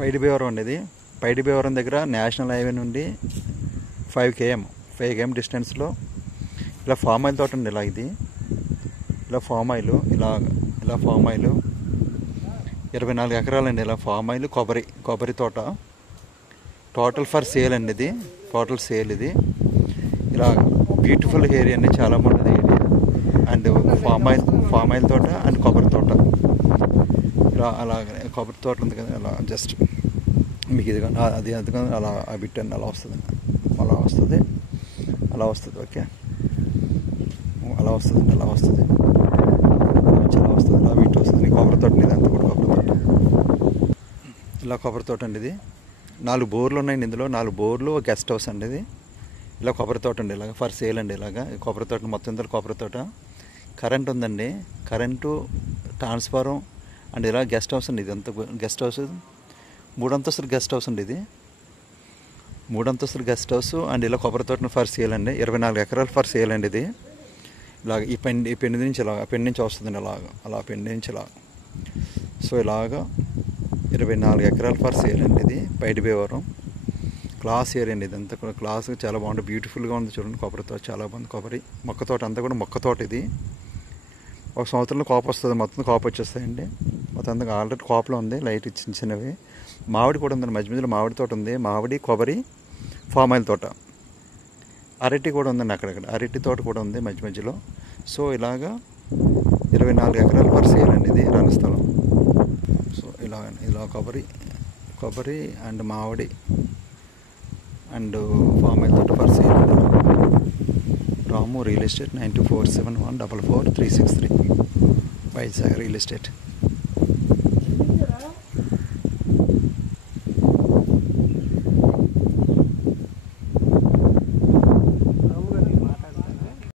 పైడిభీవరం ఉండేది. పైడిభీవరం దగ్గర national highway నుండి 5 km డిస్టెన్స్లో ఇలా ఫామ్ ఆయిల్ తోట అండి. ఇలా ఇది ఇలా ఫామ్ ఆయిల్ ఇలా ఫామ్ ఆయిల్ 24 ఎకరాలండి. ఇలా ఫామ్ ఆయిల్ కొబ్బరి తోట టోటల్ ఫర్ సేల్ అండి. ఇది టోటల్ సేల్. ఇది ఇలా బ్యూటిఫుల్ ఏరియా అండి, చాలా బాగుంటుంది ఏరియా. అండ్ ఫామ్ ఆయిల్ తోట అండ్ కొబ్బరి తోట ఇలా అలాగే కొబ్బరి తోట ఉంది కదా, అలా జస్ట్ మీకు ఇది అది అలా ఆ బిట్ అండి అలా వస్తుందండి. అలా వస్తుంది ఓకే, అలా వస్తుందండి. అలా వస్తుంది అలా బిట్ వస్తుంది. కొబ్బరి తోట ఇది అంతా కూడా కొబ్బరి తోట. ఇలా కొబ్బరి తోట అండి. ఇది 4 బోర్లు ఉన్నాయండి. ఇందులో 4 బోర్లు గెస్ట్ హౌస్ అండి. ఇది ఇలా కొబ్బరి తోట అండి. ఇలాగ ఫర్ సేల్ అండి. ఇలాగా కొబ్బరి తోట మొత్తం ఇందులో కొబ్బరి తోట. కరెంట్ ఉందండి. కరెంటు, ట్రాన్స్ఫారం అండ్ ఇలా గెస్ట్ హౌస్ అండి. ఇదంతా గెస్ట్ హౌస్ 3 అంతస్తుల గెస్ట్ హౌస్ అండి. ఇది 3 అంతస్తుల గెస్ట్ హౌస్ అండ్ ఇలా కొబ్బరి తోటను ఫర్ సేల్ అండి. 24 ఎకరాలు ఫర్ సేల్ అండి. ఇది ఇలాగ ఈ పెండి నుంచి పెండి నుంచి వస్తుందండి. అలా పెండి నుంచి ఇలా. సో ఇలాగా 24 ఎకరాలు ఫర్ సేల్ అండి. ఇది పైడిభీవరం క్లాస్ ఏరియా అండి. ఇదంతా కూడా క్లాస్ చాలా బాగుంటుంది, బ్యూటిఫుల్గా ఉంది. చూడండి కొబ్బరి తోట చాలా బాగుంది. మొక్క తోట అంతా కూడా మొక్క తోట. ఇది 1 సంవత్సరంలో కాపు వస్తుంది, మొత్తం కాపు వచ్చేస్తాయండి. మొత్తం అంతా ఆల్రెడీ కాపులో ఉంది, లైట్ చిన్నవి. మామిడి కూడా ఉందండి, మధ్యలో మామిడి తోట ఉంది. మామిడి, కొబ్బరి, ఫామ్ ఆయిల్ తోట, అరటి కూడా ఉందండి. అక్కడక్కడ అరటి తోట కూడా ఉంది మధ్యలో. సో ఇలాగా 24 ఎకరాలు ఫర్ సేల్ అండి. ఇది రణస్థలం. సో ఇలా కొబ్బరి అండ్ మామిడి అండ్ ఫామ్ ఆయిల్ తోట ఫర్ సేల్ అండి. Ramu real estate 9247144363 Vizag real estate.